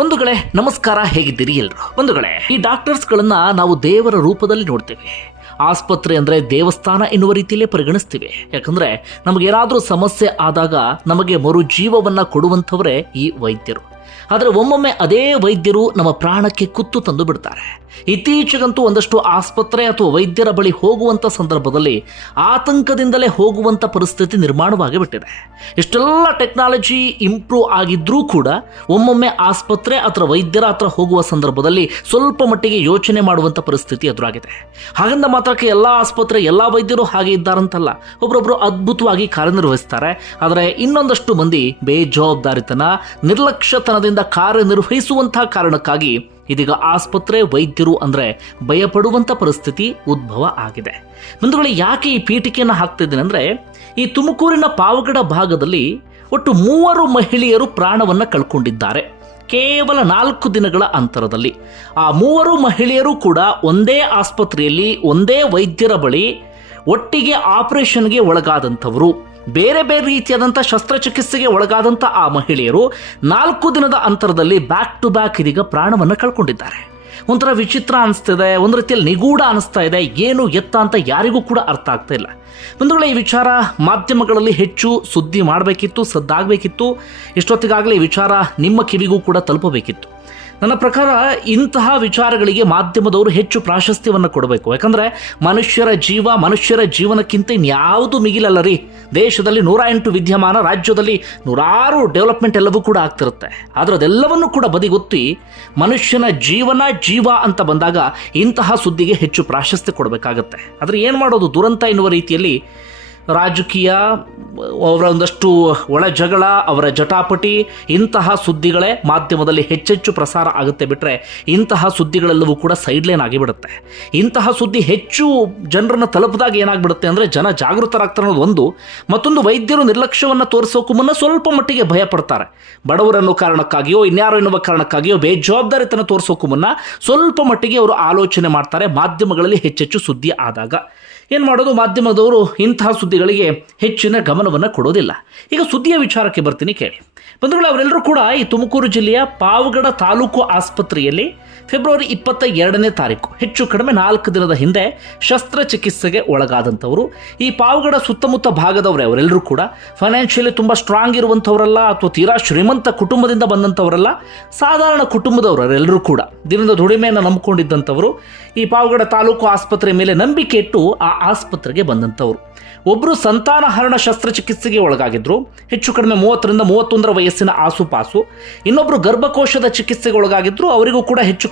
ಬಂಧುಗಳೇ, ನಮಸ್ಕಾರ, ಹೇಗಿದ್ದೀರಿ ಎಲ್ರು? ಬಂಧುಗಳೇ, ಈ ಡಾಕ್ಟರ್ಸ್ಗಳನ್ನ ನಾವು ದೇವರ ರೂಪದಲ್ಲಿ ನೋಡ್ತೇವೆ. ಆಸ್ಪತ್ರೆ ಅಂದ್ರೆ ದೇವಸ್ಥಾನ ಎನ್ನುವ ರೀತಿಯಲ್ಲೇ ಪರಿಗಣಿಸ್ತೀವಿ. ಯಾಕಂದ್ರೆ ನಮಗೇನಾದರೂ ಸಮಸ್ಯೆ ಆದಾಗ ನಮಗೆ ಮರು ಜೀವವನ್ನ ಕೊಡುವಂಥವರೇ ಈ ವೈದ್ಯರು. ಆದರೆ ಒಮ್ಮೊಮ್ಮೆ ಅದೇ ವೈದ್ಯರು ನಮ್ಮ ಪ್ರಾಣಕ್ಕೆ ಕುತ್ತು ತಂದು ಬಿಡ್ತಾರೆ. ಇತ್ತೀಚೆಗಂತೂ ಒಂದಷ್ಟು ಆಸ್ಪತ್ರೆ ಅಥವಾ ವೈದ್ಯರ ಬಳಿ ಹೋಗುವಂಥ ಸಂದರ್ಭದಲ್ಲಿ ಆತಂಕದಿಂದಲೇ ಹೋಗುವಂಥ ಪರಿಸ್ಥಿತಿ ನಿರ್ಮಾಣವಾಗಿ ಬಿಟ್ಟಿದೆ ಇಷ್ಟೆಲ್ಲ ಟೆಕ್ನಾಲಜಿ ಇಂಪ್ರೂವ್ ಆಗಿದ್ರೂ ಕೂಡ ಒಮ್ಮೊಮ್ಮೆ ಆಸ್ಪತ್ರೆ ಅಥವಾ ವೈದ್ಯರ ಹತ್ರ ಹೋಗುವ ಸಂದರ್ಭದಲ್ಲಿ ಸ್ವಲ್ಪ ಮಟ್ಟಿಗೆ ಯೋಚನೆ ಮಾಡುವಂಥ ಪರಿಸ್ಥಿತಿ ಎದುರಾಗಿದೆ. ಹಾಗಂದ ಮಾತ್ರಕ್ಕೆ ಎಲ್ಲ ಆಸ್ಪತ್ರೆ ಎಲ್ಲ ವೈದ್ಯರು ಹಾಗೆ ಇದ್ದಾರಂತಲ್ಲ. ಒಬ್ಬರೊಬ್ಬರು ಅದ್ಭುತವಾಗಿ ಕಾರ್ಯನಿರ್ವಹಿಸ್ತಾರೆ. ಆದರೆ ಇನ್ನೊಂದಷ್ಟು ಮಂದಿ ಬೇಜವಾಬ್ದಾರಿತನ ನಿರ್ಲಕ್ಷ್ಯತನದಿಂದ ಕಾರ್ಯನಿರ್ವಹಿಸುವಂತಹ ಕಾರಣಕ್ಕಾಗಿ ಇದೀಗ ಆಸ್ಪತ್ರೆ ವೈದ್ಯರು ಅಂದರೆ ಭಯಪಡುವಂಥ ಪರಿಸ್ಥಿತಿ ಉದ್ಭವ ಆಗಿದೆ. ಬಂಧುಗಳು, ಯಾಕೆ ಈ ಪೀಠಿಕೆಯನ್ನು ಹಾಕ್ತಿದ್ದೇನೆ ಅಂದರೆ ಈ ತುಮಕೂರಿನ ಪಾವಗಡ ಭಾಗದಲ್ಲಿ ಒಟ್ಟು ಮೂವರು ಮಹಿಳೆಯರು ಪ್ರಾಣವನ್ನು ಕಳ್ಕೊಂಡಿದ್ದಾರೆ. ಕೇವಲ ನಾಲ್ಕು ದಿನಗಳ ಅಂತರದಲ್ಲಿ. ಆ ಮೂವರು ಮಹಿಳೆಯರು ಕೂಡ ಒಂದೇ ಆಸ್ಪತ್ರೆಯಲ್ಲಿ, ಒಂದೇ ವೈದ್ಯರ ಬಳಿ ಒಟ್ಟಿಗೆ ಆಪರೇಷನ್ಗೆ ಒಳಗಾದಂಥವರು. ಬೇರೆ ಬೇರೆ ರೀತಿಯಾದಂಥ ಶಸ್ತ್ರಚಿಕಿತ್ಸೆಗೆ ಒಳಗಾದಂಥ ಆ ಮಹಿಳೆಯರು ನಾಲ್ಕು ದಿನದ ಅಂತರದಲ್ಲಿ ಬ್ಯಾಕ್ ಟು ಬ್ಯಾಕ್ ಇದೀಗ ಪ್ರಾಣವನ್ನು ಕಳ್ಕೊಂಡಿದ್ದಾರೆ. ಒಂಥರ ವಿಚಿತ್ರ ಅನಿಸ್ತಿದೆ, ಒಂದು ರೀತಿಯಲ್ಲಿ ನಿಗೂಢ ಅನಿಸ್ತಾ ಇದೆ, ಏನು ಎತ್ತ ಅಂತ ಯಾರಿಗೂ ಕೂಡ ಅರ್ಥ ಆಗ್ತಾ ಇಲ್ಲ. ಬಂಧುಗಳ, ಈ ವಿಚಾರ ಮಾಧ್ಯಮಗಳಲ್ಲಿ ಹೆಚ್ಚು ಸುದ್ದಿ ಮಾಡಬೇಕಿತ್ತು, ಸದ್ದಾಗಬೇಕಿತ್ತು. ಇಷ್ಟೊತ್ತಿಗಾಗಲೇ ಈ ವಿಚಾರ ನಿಮ್ಮ ಕಿವಿಗೂ ಕೂಡ ತಲುಪಬೇಕಿತ್ತು. ನನ್ನ ಪ್ರಕಾರ ಇಂತಹ ವಿಚಾರಗಳಿಗೆ ಮಾಧ್ಯಮದವರು ಹೆಚ್ಚು ಪ್ರಾಶಸ್ತ್ಯವನ್ನು ಕೊಡಬೇಕು. ಯಾಕಂದರೆ ಮನುಷ್ಯರ ಜೀವ ಮನುಷ್ಯರ ಜೀವನಕ್ಕಿಂತ ಇನ್ಯಾವುದು ಮಿಗಿಲಲ್ಲ ರೀ. ದೇಶದಲ್ಲಿ ನೂರ ಎಂಟು ವಿದ್ಯಮಾನ, ರಾಜ್ಯದಲ್ಲಿ ನೂರಾರು ಡೆವಲಪ್ಮೆಂಟ್ ಎಲ್ಲವೂ ಕೂಡ ಆಗ್ತಿರುತ್ತೆ. ಆದರೆ ಅದೆಲ್ಲವನ್ನು ಕೂಡ ಬದಿಗೊತ್ತಿ ಮನುಷ್ಯನ ಜೀವನ ಜೀವ ಅಂತ ಬಂದಾಗ ಇಂತಹ ಸುದ್ದಿಗೆ ಹೆಚ್ಚು ಪ್ರಾಶಸ್ತ್ಯ ಕೊಡಬೇಕಾಗತ್ತೆ. ಆದರೆ ಏನು ಮಾಡೋದು ದುರಂತ ಎನ್ನುವ ರೀತಿಯಲ್ಲಿ ರಾಜಕೀಯ ಅವರ ಒಂದಷ್ಟು ಒಳ ಜಗಳ, ಅವರ ಜಟಾಪಟಿ, ಇಂತಹ ಸುದ್ದಿಗಳೇ ಮಾಧ್ಯಮದಲ್ಲಿ ಹೆಚ್ಚೆಚ್ಚು ಪ್ರಸಾರ ಆಗುತ್ತೆ ಬಿಟ್ಟರೆ ಇಂತಹ ಸುದ್ದಿಗಳೆಲ್ಲವೂ ಕೂಡ ಸೈಡ್ಲೈನ್ ಆಗಿಬಿಡುತ್ತೆ. ಇಂತಹ ಸುದ್ದಿ ಹೆಚ್ಚು ಜನರನ್ನು ತಲುಪಿದಾಗ ಏನಾಗ್ಬಿಡುತ್ತೆ ಅಂದರೆ ಜನ ಜಾಗೃತರಾಗ್ತಾರೆ ಅನ್ನೋದು ಒಂದು. ಮತ್ತೊಂದು ವೈದ್ಯರು ನಿರ್ಲಕ್ಷ್ಯವನ್ನು ತೋರಿಸೋಕ್ಕೂ ಮುನ್ನ ಸ್ವಲ್ಪ ಮಟ್ಟಿಗೆ ಭಯ ಪಡ್ತಾರೆ. ಬಡವರನ್ನೋ ಕಾರಣಕ್ಕಾಗಿಯೋ, ಇನ್ಯಾರೋ ಎನ್ನುವ ಕಾರಣಕ್ಕಾಗಿಯೋ ಬೇಜವಾಬ್ದಾರಿತನ ತೋರಿಸೋಕ್ಕೂ ಮುನ್ನ ಸ್ವಲ್ಪ ಮಟ್ಟಿಗೆ ಅವರು ಆಲೋಚನೆ ಮಾಡ್ತಾರೆ, ಮಾಧ್ಯಮಗಳಲ್ಲಿ ಹೆಚ್ಚೆಚ್ಚು ಸುದ್ದಿ ಆದಾಗ. ಏನು ಮಾಡೋದು, ಮಾಧ್ಯಮದವರು ಇಂತಹ ಸುದ್ದಿಗಳಿಗೆ ಹೆಚ್ಚಿನ ಗಮನವನ್ನು ಕೊಡೋದಿಲ್ಲ. ಈಗ ಸುದ್ದಿಯ ವಿಚಾರಕ್ಕೆ ಬರ್ತೀನಿ ಕೇಳಿ. ಬಂಧುಗಳು, ಅವರೆಲ್ಲರೂ ಕೂಡ ಈ ತುಮಕೂರು ಜಿಲ್ಲೆಯ ಪಾವಗಡ ತಾಲೂಕು ಆಸ್ಪತ್ರೆಯಲ್ಲಿ ಫೆಬ್ರವರಿ ಇಪ್ಪತ್ತ ಎರಡನೇ ತಾರೀಕು. ಹೆಚ್ಚು ಕಡಿಮೆ ನಾಲ್ಕು ದಿನದ ಹಿಂದೆ ಶಸ್ತ್ರಚಿಕಿತ್ಸೆಗೆ ಒಳಗಾದಂಥವರು. ಈ ಪಾವಗಡ ಸುತ್ತಮುತ್ತ ಭಾಗದವರೇ ಅವರೆಲ್ಲರೂ ಕೂಡ. ಫೈನಾನ್ಷಿಯಲಿ ತುಂಬ ಸ್ಟ್ರಾಂಗ್ ಇರುವಂಥವರಲ್ಲ ಅಥವಾ ತೀರಾ ಶ್ರೀಮಂತ ಕುಟುಂಬದಿಂದ ಬಂದಂಥವರಲ್ಲ. ಸಾಧಾರಣ ಕುಟುಂಬದವರು ಅವರೆಲ್ಲರೂ ಕೂಡ. ದಿನದ ದುಡಿಮೆಯನ್ನು ನಂಬಿಕೊಂಡಿದ್ದಂಥವರು. ಈ ಪಾವಗಡ ತಾಲೂಕು ಆಸ್ಪತ್ರೆ ಮೇಲೆ ನಂಬಿಕೆ ಇಟ್ಟು ಆ ಆಸ್ಪತ್ರೆಗೆ ಬಂದಂಥವರು. ಒಬ್ಬರು ಸಂತಾನಹರಣ ಶಸ್ತ್ರಚಿಕಿತ್ಸೆಗೆ ಒಳಗಾಗಿದ್ರು. ಹೆಚ್ಚು ಕಡಿಮೆ ಮೂವತ್ತರಿಂದ ಮೂವತ್ತೊಂದರ ವಯಸ್ಸಿನ ಆಸುಪಾಸು. ಇನ್ನೊಬ್ಬರು ಗರ್ಭಕೋಶದ ಚಿಕಿತ್ಸೆಗೆ ಒಳಗಾಗಿದ್ರು. ಅವರಿಗೂ ಕೂಡ ಹೆಚ್ಚು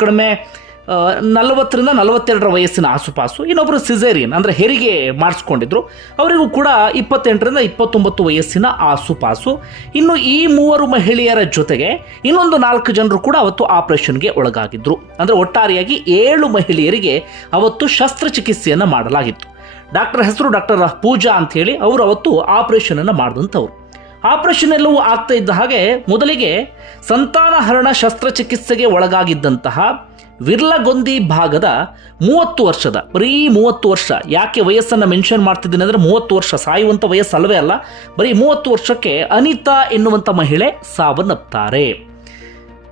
ಆ, ನಲವತ್ತರಿಂದ ನಲವತ್ತೆರಡರ ವಯಸ್ಸಿನ ಆಸುಪಾಸು. ಇನ್ನೊಬ್ಬರು ಸಿಸೇರಿಯನ್ ಅಂದರೆ ಹೆರಿಗೆ ಮಾಡಿಸ್ಕೊಂಡಿದ್ರು. ಅವರಿಗೂ ಕೂಡ ಇಪ್ಪತ್ತೆಂಟರಿಂದ ಇಪ್ಪತ್ತೊಂಬತ್ತು ವಯಸ್ಸಿನ ಆಸುಪಾಸು. ಇನ್ನು ಈ ಮೂವರು ಮಹಿಳೆಯರ ಜೊತೆಗೆ ಇನ್ನೊಂದು ನಾಲ್ಕು ಜನರು ಕೂಡ ಅವತ್ತು ಆಪರೇಷನ್ಗೆ ಒಳಗಾಗಿದ್ದರು ಅಂದರೆ ಒಟ್ಟಾರೆಯಾಗಿ ಏಳು ಮಹಿಳೆಯರಿಗೆ ಅವತ್ತು ಶಸ್ತ್ರಚಿಕಿತ್ಸೆಯನ್ನು ಮಾಡಲಾಗಿತ್ತು. ಡಾಕ್ಟರ್ ಹೆಸರು ಡಾಕ್ಟರ್ ಪೂಜಾ ಅಂತ ಹೇಳಿ ಅವರು ಅವತ್ತು ಆಪರೇಷನನ್ನು ಮಾಡಿದಂಥವ್ರು. ಆಪರೇಷನ್ ಎಲ್ಲವೂ ಆಗ್ತಾ ಇದ್ದ ಹಾಗೆ ಮೊದಲಿಗೆ ಸಂತಾನಹರಣ ಶಸ್ತ್ರಚಿಕಿತ್ಸೆಗೆ ಒಳಗಾಗಿದ್ದಂತಹ ವಿರ್ಲಗೊಂದಿ ಭಾಗದ ಮೂವತ್ತು ವರ್ಷದ, ಬರೀ ಮೂವತ್ತು ವರ್ಷ, ಯಾಕೆ ವಯಸ್ಸನ್ನು ಮೆನ್ಷನ್ ಮಾಡ್ತಿದ್ದೀನಿ ಅಂದರೆ ಮೂವತ್ತು ವರ್ಷ ಸಾಯುವಂಥ ವಯಸ್ಸು ಅಲ್ಲವೇ ಅಲ್ಲ, ಬರೀ ಮೂವತ್ತು ವರ್ಷಕ್ಕೆ ಅನಿತಾ ಎನ್ನುವಂಥ ಮಹಿಳೆ ಸಾವನ್ನಪ್ತಾರೆ.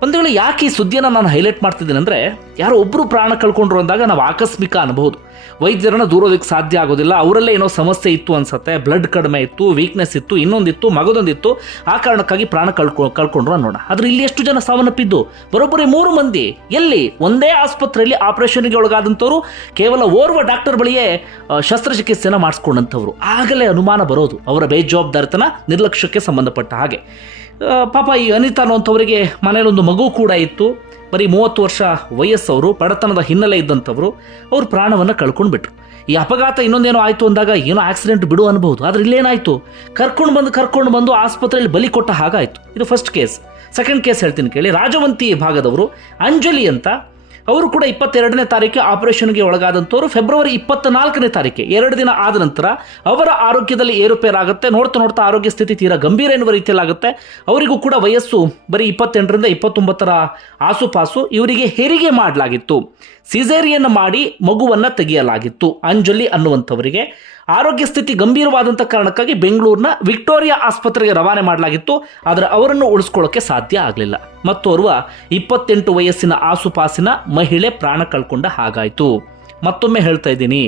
ಬಂಧುಗಳು, ಯಾಕೆ ಈ ಸುದ್ದಿಯನ್ನು ನಾನು ಹೈಲೈಟ್ ಮಾಡ್ತಿದ್ದೀನಿ ಅಂದರೆ, ಯಾರೋ ಒಬ್ಬರು ಪ್ರಾಣ ಕಳ್ಕೊಂಡ್ರು ಅಂದಾಗ ನಾವು ಆಕಸ್ಮಿಕ ಅನ್ಬೋದು ವೈದ್ಯರನ್ನ ದೂರೋದಕ್ಕೆ ಸಾಧ್ಯ ಆಗೋದಿಲ್ಲ. ಅವರಲ್ಲೇ ಏನೋ ಸಮಸ್ಯೆ ಇತ್ತು ಅನ್ಸುತ್ತೆ. ಬ್ಲಡ್ ಕಡಿಮೆ ಇತ್ತು ವೀಕ್ನೆಸ್ ಇತ್ತು, ಇನ್ನೊಂದಿತ್ತು, ಮಗದೊಂದಿತ್ತು. ಆ ಕಾರಣಕ್ಕಾಗಿ ಪ್ರಾಣ ಕಳ್ಕೊ, ಕಳ್ಕೊಂಡ್ರು ಅನ್ನೋಣ. ಆದ್ರೆ ಇಲ್ಲಿ ಎಷ್ಟು ಜನ ಸಾವನ್ನಪ್ಪಿದ್ದು? ಬರೋಬ್ಬರಿ ಮೂರು ಮಂದಿ. ಎಲ್ಲಿ? ಒಂದೇ ಆಸ್ಪತ್ರೆಯಲ್ಲಿ ಆಪರೇಷನ್ಗೆ ಒಳಗಾದಂಥವ್ರು, ಕೇವಲ ಓರ್ವ ಡಾಕ್ಟರ್ ಬಳಿಯೇ ಶಸ್ತ್ರಚಿಕಿತ್ಸೆನ ಮಾಡಿಸ್ಕೊಂಡಂಥವ್ರು. ಆಗಲೇ ಅನುಮಾನ ಬರೋದು ಅವರ ಬೇಜವಾಬ್ದಾರಿತನ, ನಿರ್ಲಕ್ಷ್ಯಕ್ಕೆ ಸಂಬಂಧಪಟ್ಟ ಹಾಗೆ. ಪಾಪ ಈ ಅನಿತಾ ಅನ್ನುವಂಥವರಿಗೆ ಒಂದು ಮಗು ಕೂಡ ಇತ್ತು. ಬರೀ ಮೂವತ್ತು ವರ್ಷ ವಯಸ್ಸವರು, ಬಡತನದ ಹಿನ್ನೆಲೆ ಇದ್ದಂಥವರು, ಅವರು ಪ್ರಾಣವನ್ನು ಕಳ್ಕೊಂಡ್ಬಿಟ್ರು. ಈ ಅಪಘಾತ ಇನ್ನೊಂದೇನೋ ಆಯಿತು ಅಂದಾಗ ಏನೋ ಆಕ್ಸಿಡೆಂಟ್ ಬಿಡು ಅನ್ಬೋದು ಆದರೆ ಇಲ್ಲೇನಾಯಿತು? ಕರ್ಕೊಂಡು ಬಂದು ಕರ್ಕೊಂಡು ಬಂದು ಆಸ್ಪತ್ರೆಯಲ್ಲಿ ಬಲಿ ಕೊಟ್ಟ ಹಾಗಾಯಿತು. ಇದು ಫಸ್ಟ್ ಕೇಸ್ ಸೆಕೆಂಡ್ ಕೇಸ್ ಹೇಳ್ತೀನಿ ಕೇಳಿ. ರಾಜವಂತಿ ಭಾಗದವರು ಅಂಜಲಿ ಅಂತ ಅವರು ಕೂಡ ಇಪ್ಪತ್ತೆರಡನೇ ತಾರೀಕು ಆಪರೇಷನ್ಗೆ ಒಳಗಾದಂಥವ್ರು ಫೆಬ್ರವರಿ ಇಪ್ಪತ್ತ ನಾಲ್ಕನೇ ತಾರೀಕು, ಎರಡು ದಿನ ಆದ ನಂತರ ಅವರ ಆರೋಗ್ಯದಲ್ಲಿ ಏರುಪೇರಾಗುತ್ತೆ. ನೋಡ್ತಾ ನೋಡ್ತಾ ಆರೋಗ್ಯ ಸ್ಥಿತಿ ತೀರಾ ಗಂಭೀರ ಎನ್ನುವ ರೀತಿಯಲ್ಲಾಗುತ್ತೆ. ಅವರಿಗೂ ಕೂಡ ವಯಸ್ಸು ಬರೀ ಇಪ್ಪತ್ತೆಂಟರಿಂದ ಇಪ್ಪತ್ತೊಂಬತ್ತರ ಆಸುಪಾಸು ಇವರಿಗೆ ಹೆರಿಗೆ ಮಾಡಲಾಗಿತ್ತು. ಸಿಸೇರಿಯನ್ನು ಮಾಡಿ ಮಗುವನ್ನು ತೆಗೆಯಲಾಗಿತ್ತು. ಅಂಜಲಿ ಅನ್ನುವಂಥವರಿಗೆ ಆರೋಗ್ಯ ಸ್ಥಿತಿ ಗಂಭೀರವಾದಂಥ ಕಾರಣಕ್ಕಾಗಿ ಬೆಂಗಳೂರಿನ ವಿಕ್ಟೋರಿಯಾ ಆಸ್ಪತ್ರೆಗೆ ರವಾನೆ ಮಾಡಲಾಗಿತ್ತು, ಆದರೆ ಅವರನ್ನು ಉಳಿಸ್ಕೊಳ್ಳೋಕೆ ಸಾಧ್ಯ ಆಗಲಿಲ್ಲ. ಮತ್ತೋರ್ವ ಇಪ್ಪತ್ತೆಂಟು ವಯಸ್ಸಿನ ಆಸುಪಾಸಿನ ಮಹಿಳೆ ಪ್ರಾಣ ಕಳ್ಕೊಂಡ ಹಾಗಾಯಿತು. ಮತ್ತೊಮ್ಮೆ ಹೇಳ್ತಾ ಇದ್ದೀನಿ.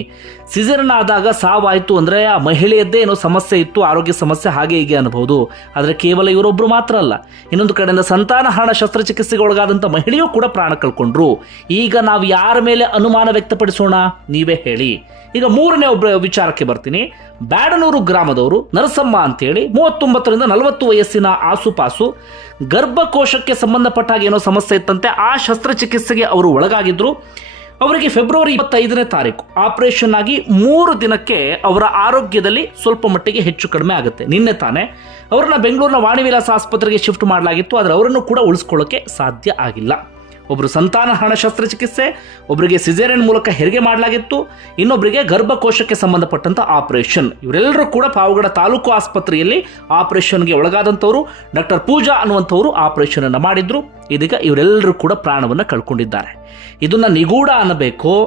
ಸಿಸರನ್ ಆದಾಗ ಸಾವಾಯಿತು ಅಂದರೆ ಆ ಮಹಿಳೆಯದ್ದೇ ಏನೋ ಸಮಸ್ಯೆ ಇತ್ತು, ಆರೋಗ್ಯ ಸಮಸ್ಯೆ ಹಾಗೆ ಹೀಗೆ ಅನ್ಬೋದು ಆದರೆ ಕೇವಲ ಇವರೊಬ್ಬರು ಮಾತ್ರ ಅಲ್ಲ, ಇನ್ನೊಂದು ಕಡೆಯಿಂದ ಸಂತಾನಹರಣ ಶಸ್ತ್ರಚಿಕಿತ್ಸೆಗೆ ಒಳಗಾದಂಥ ಮಹಿಳೆಯೂ ಕೂಡ ಪ್ರಾಣ ಕಳ್ಕೊಂಡ್ರು. ಈಗ ನಾವು ಯಾರ ಮೇಲೆ ಅನುಮಾನ ವ್ಯಕ್ತಪಡಿಸೋಣ? ನೀವೇ ಹೇಳಿ. ಈಗ ಮೂರನೇ ಒಬ್ಬ ವಿಚಾರಕ್ಕೆ ಬರ್ತೀನಿ. ಬ್ಯಾಡನೂರು ಗ್ರಾಮದವರು ನರಸಮ್ಮ ಅಂತೇಳಿ ಮೂವತ್ತೊಂಬತ್ತರಿಂದ ನಲವತ್ತು ವಯಸ್ಸಿನ ಆಸುಪಾಸು, ಗರ್ಭಕೋಶಕ್ಕೆ ಸಂಬಂಧಪಟ್ಟ ಏನೋ ಸಮಸ್ಯೆ ಇತ್ತಂತೆ, ಆ ಶಸ್ತ್ರಚಿಕಿತ್ಸೆಗೆ ಅವರು ಒಳಗಾಗಿದ್ರು. ಅವರಿಗೆ ಫೆಬ್ರವರಿ ಇಪ್ಪತ್ತೈದನೇ ತಾರೀಕು. ಆಪರೇಷನ್ ಆಗಿ ಮೂರು ದಿನಕ್ಕೆ ಅವರ ಆರೋಗ್ಯದಲ್ಲಿ ಸ್ವಲ್ಪ ಮಟ್ಟಿಗೆ ಹೆಚ್ಚು ಕಡಿಮೆ ಆಗುತ್ತೆ. ನಿನ್ನೆ ತಾನೇ ಅವರನ್ನ ಬೆಂಗಳೂರಿನ ವಾಣಿವಿಲಾಸ ಆಸ್ಪತ್ರೆಗೆ ಶಿಫ್ಟ್ ಮಾಡಲಾಗಿತ್ತು. ಆದರೆ ಅವರನ್ನು ಕೂಡ ಉಳಿಸ್ಕೊಳ್ಳೋಕೆ ಸಾಧ್ಯ ಆಗಿಲ್ಲ. ಒಬ್ಬರು ಸಂತಾನ ಸಂತಾನಹರಣ ಶಸ್ತ್ರಚಿಕಿತ್ಸೆ ಒಬ್ಬರಿಗೆ ಸಿಜೇರಿಯನ್ ಮೂಲಕ ಹೆರಿಗೆ ಮಾಡಲಾಗಿತ್ತು ಇನ್ನೊಬ್ಬರಿಗೆ ಗರ್ಭಕೋಶಕ್ಕೆ ಸಂಬಂಧಪಟ್ಟಂಥ ಆಪರೇಷನ್. ಇವರೆಲ್ಲರೂ ಕೂಡ ಪಾವಗಡ ತಾಲೂಕು ಆಸ್ಪತ್ರೆಯಲ್ಲಿ ಆಪರೇಷನ್ಗೆ ಒಳಗಾದಂಥವರು, ಡಾಕ್ಟರ್ ಪೂಜಾ ಅನ್ನುವಂಥವರು ಆಪರೇಷನ್ ಅನ್ನು ಮಾಡಿದ್ರು. ಇದೀಗ ಇವರೆಲ್ಲರೂ ಕೂಡ ಪ್ರಾಣವನ್ನು ಕಳ್ಕೊಂಡಿದ್ದಾರೆ. ಇದನ್ನ ನಿಗೂಢ ಅನ್ನಬೇಕೋ,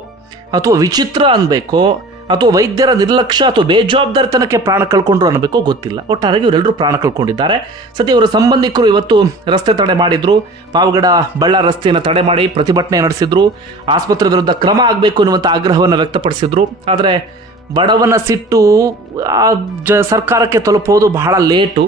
ಅಥವಾ ವಿಚಿತ್ರ ಅನ್ಬೇಕೋ ಅಥವಾ ವೈದ್ಯರ ನಿರ್ಲಕ್ಷ್ಯ ಅಥವಾ ಬೇಜವಾಬ್ದಾರಿತನಕ್ಕೆ ಪ್ರಾಣ ಕಳ್ಕೊಂಡ್ರು ಅನ್ನಬೇಕೋ ಗೊತ್ತಿಲ್ಲ. ಒಟ್ಟಾರೆಗೆ ಇವರೆಲ್ಲರೂ ಪ್ರಾಣ ಕಳ್ಕೊಂಡಿದ್ದಾರೆ. ಸತಿ ಇವರ ಸಂಬಂಧಿಕರು ಇವತ್ತು ರಸ್ತೆ ತಡೆ ಮಾಡಿದ್ರು. ಪಾವಗಡ ಬಳ್ಳಾರಿ ರಸ್ತೆಯನ್ನು ತಡೆ ಮಾಡಿ ಪ್ರತಿಭಟನೆ ನಡೆಸಿದ್ರು. ಆಸ್ಪತ್ರೆ ವಿರುದ್ಧ ಕ್ರಮ ಆಗಬೇಕು ಅನ್ನುವಂಥ ಆಗ್ರಹವನ್ನು ವ್ಯಕ್ತಪಡಿಸಿದ್ರು. ಆದರೆ ಬಡವನ ಸಿಟ್ಟು ಸರ್ಕಾರಕ್ಕೆ ತಲುಪೋದು ಬಹಳ ಲೇಟು.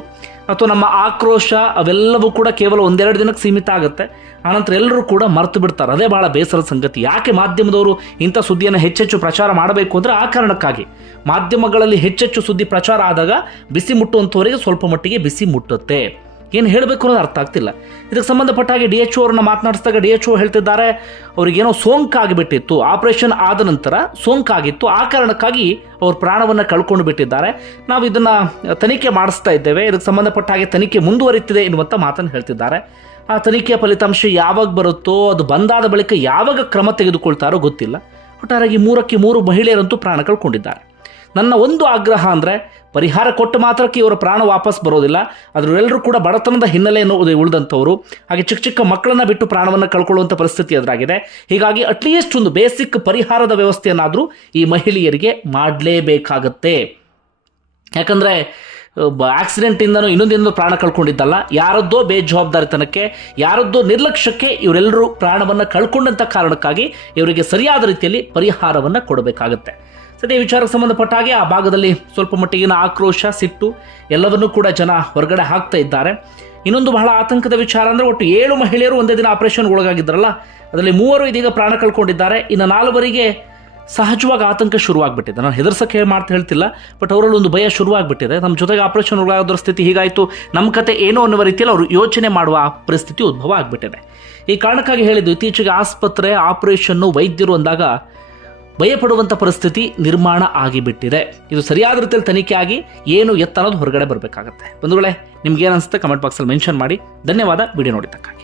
ಅಥವಾ ನಮ್ಮ ಆಕ್ರೋಶ ಅವೆಲ್ಲವೂ ಕೂಡ ಕೇವಲ ಒಂದೆರಡು ದಿನಕ್ಕೆ ಸೀಮಿತ ಆಗುತ್ತೆ. ಆನಂತರ ಎಲ್ಲರೂ ಕೂಡ ಮರೆತು ಬಿಡ್ತಾರೆ. ಅದೇ ಭಾಳ ಬೇಸರದ ಸಂಗತಿ. ಯಾಕೆ ಮಾಧ್ಯಮದವರು ಇಂಥ ಸುದ್ದಿಯನ್ನು ಹೆಚ್ಚೆಚ್ಚು ಪ್ರಚಾರ ಮಾಡಬೇಕು ಅಂದರೆ ಆ ಕಾರಣಕ್ಕಾಗಿ. ಮಾಧ್ಯಮಗಳಲ್ಲಿ ಹೆಚ್ಚೆಚ್ಚು ಸುದ್ದಿ ಪ್ರಚಾರ ಆದಾಗ ಬಿಸಿ ಮುಟ್ಟುವಂಥವರಿಗೆ ಸ್ವಲ್ಪ ಮಟ್ಟಿಗೆ ಬಿಸಿ ಮುಟ್ಟುತ್ತೆ. ಏನು ಹೇಳಬೇಕು ಅನ್ನೋದು ಅರ್ಥ ಆಗ್ತಿಲ್ಲ. ಇದಕ್ಕೆ ಸಂಬಂಧಪಟ್ಟ ಹಾಗೆ ಡಿ ಎಚ್ ಅವ್ರನ್ನ ಮಾತನಾಡಿಸಿದಾಗ ಡಿ ಎಚ್ ಓ ಹೇಳ್ತಿದ್ದಾರೆ, ಅವ್ರಿಗೇನೋ ಸೋಂಕಾಗಿಬಿಟ್ಟಿತ್ತು, ಆಪರೇಷನ್ ಆದ ನಂತರ ಸೋಂಕಾಗಿತ್ತು, ಆ ಕಾರಣಕ್ಕಾಗಿ ಅವ್ರ ಪ್ರಾಣವನ್ನು ಕಳ್ಕೊಂಡು ಬಿಟ್ಟಿದ್ದಾರೆ. ನಾವು ಇದನ್ನು ತನಿಖೆ ಮಾಡಿಸ್ತಾ ಇದ್ದೇವೆ, ಇದಕ್ಕೆ ಸಂಬಂಧಪಟ್ಟ ಹಾಗೆ ತನಿಖೆ ಮುಂದುವರಿತಿದೆ ಎನ್ನುವಂಥ ಮಾತನ್ನು ಹೇಳ್ತಿದ್ದಾರೆ. ಆ ತನಿಖೆಯ ಫಲಿತಾಂಶ ಯಾವಾಗ ಬರುತ್ತೋ, ಅದು ಬಂದಾದ ಬಳಿಕ ಯಾವಾಗ ಕ್ರಮ ತೆಗೆದುಕೊಳ್ತಾರೋ ಗೊತ್ತಿಲ್ಲ. ಒಟ್ಟಾರಾಗಿ ಮೂರಕ್ಕೆ ಮೂರು ಮಹಿಳೆಯರಂತೂ ಪ್ರಾಣ ಕಳ್ಕೊಂಡಿದ್ದಾರೆ. ನನ್ನ ಒಂದು ಆಗ್ರಹ ಅಂದರೆ ಪರಿಹಾರ ಕೊಟ್ಟು ಮಾತ್ರಕ್ಕೆ ಇವರ ಪ್ರಾಣ ವಾಪಸ್ ಬರೋದಿಲ್ಲ. ಅದರಲ್ಲರೂ ಕೂಡ ಬಡತನದ ಹಿನ್ನೆಲೆಯನ್ನು ಉಳಿ- ಉಳಿದಂಥವರು. ಹಾಗೆ ಚಿಕ್ಕ ಚಿಕ್ಕ ಮಕ್ಕಳನ್ನು ಬಿಟ್ಟು ಪ್ರಾಣವನ್ನು ಕಳ್ಕೊಳ್ಳುವಂಥ ಪರಿಸ್ಥಿತಿ ಎದುರಾಗಿದೆ. ಹೀಗಾಗಿ ಅಟ್ಲೀಸ್ಟ್ ಒಂದು ಬೇಸಿಕ್ ಪರಿಹಾರದ ವ್ಯವಸ್ಥೆಯನ್ನಾದರೂ ಈ ಮಹಿಳೆಯರಿಗೆ ಮಾಡಲೇಬೇಕಾಗತ್ತೆ. ಯಾಕಂದರೆ ಆಕ್ಸಿಡೆಂಟಿಂದನೂ ಇನ್ನೊಂದಿಂದ ಪ್ರಾಣ ಕಳ್ಕೊಂಡಿದ್ದಲ್ಲ, ಯಾರದ್ದೋ ಬೇಜವಾಬ್ದಾರಿತನಕ್ಕೆ, ಯಾರದ್ದೋ ನಿರ್ಲಕ್ಷ್ಯಕ್ಕೆ ಇವರೆಲ್ಲರೂ ಪ್ರಾಣವನ್ನು ಕಳ್ಕೊಂಡಂಥ ಕಾರಣಕ್ಕಾಗಿ ಇವರಿಗೆ ಸರಿಯಾದ ರೀತಿಯಲ್ಲಿ ಪರಿಹಾರವನ್ನು ಕೊಡಬೇಕಾಗುತ್ತೆ. ಸದ್ಯ ವಿಚಾರಕ್ಕೆ ಸಂಬಂಧಪಟ್ಟ ಹಾಗೆ ಆ ಭಾಗದಲ್ಲಿ ಸ್ವಲ್ಪ ಮಟ್ಟಿಗಿನ ಆಕ್ರೋಶ, ಸಿಟ್ಟು ಎಲ್ಲವನ್ನೂ ಕೂಡ ಜನ ಹೊರಗಡೆ ಹಾಕ್ತಾ ಇದ್ದಾರೆ. ಇನ್ನೊಂದು ಬಹಳ ಆತಂಕದ ವಿಚಾರ ಅಂದರೆ ಒಟ್ಟು ಏಳು ಮಹಿಳೆಯರು ಒಂದೇ ದಿನ ಆಪರೇಷನ್ ಒಳಗಾಗಿದ್ದಾರಲ್ಲ, ಅದರಲ್ಲಿ ಮೂವರು ಇದೀಗ ಪ್ರಾಣ ಕಳ್ಕೊಂಡಿದ್ದಾರೆ. ಇನ್ನು ನಾಲ್ವರಿಗೆ ಸಹಜವಾಗಿ ಆತಂಕ ಶುರುವಾಗ್ಬಿಟ್ಟಿದೆ. ನಾನು ಹೆದರ್ಸಕ್ಕೆ ಮಾಡ್ತಾ ಹೇಳ್ತಿಲ್ಲ ಬಟ್ ಅವರಲ್ಲಿ ಒಂದು ಭಯ ಶುರುವಾಗ್ಬಿಟ್ಟಿದೆ. ನಮ್ಮ ಜೊತೆಗೆ ಆಪರೇಷನ್ ಒಳಗಾಗೋದ್ರ ಸ್ಥಿತಿ ಹೀಗಾಯಿತು. ನಮ್ಮ ಕತೆ ಏನು ಅನ್ನುವ ರೀತಿಯಲ್ಲಿ ಅವರು ಯೋಚನೆ ಮಾಡುವ ಪರಿಸ್ಥಿತಿ ಉದ್ಭವ ಆಗಿಬಿಟ್ಟಿದೆ. ಈ ಕಾರಣಕ್ಕಾಗಿ ಹೇಳಿದ್ದು, ಇತ್ತೀಚೆಗೆ ಆಸ್ಪತ್ರೆ ಆಪರೇಷನ್ನು ವೈದ್ಯರು ಅಂದಾಗ ಭಯಪಡುವಂಥ ಪರಿಸ್ಥಿತಿ ನಿರ್ಮಾಣ ಆಗಿಬಿಟ್ಟಿದೆ. ಇದು ಸರಿಯಾದ ರೀತಿಯಲ್ಲಿ ತನಿಖೆ ಆಗಿ ಏನು ಎತ್ತ ಅನ್ನೋದು ಹೊರಗಡೆ ಬರಬೇಕಾಗತ್ತೆ. ಬಂಧುಗಳೇ ನಿಮ್ಗೆ ಏನು ಅನಿಸುತ್ತೆ ಕಮೆಂಟ್ ಬಾಕ್ಸಲ್ಲಿ ಮೆನ್ಷನ್ ಮಾಡಿ. ಧನ್ಯವಾದ. ವಿಡಿಯೋ ನೋಡಿದ್ದಕ್ಕಾಗಿ.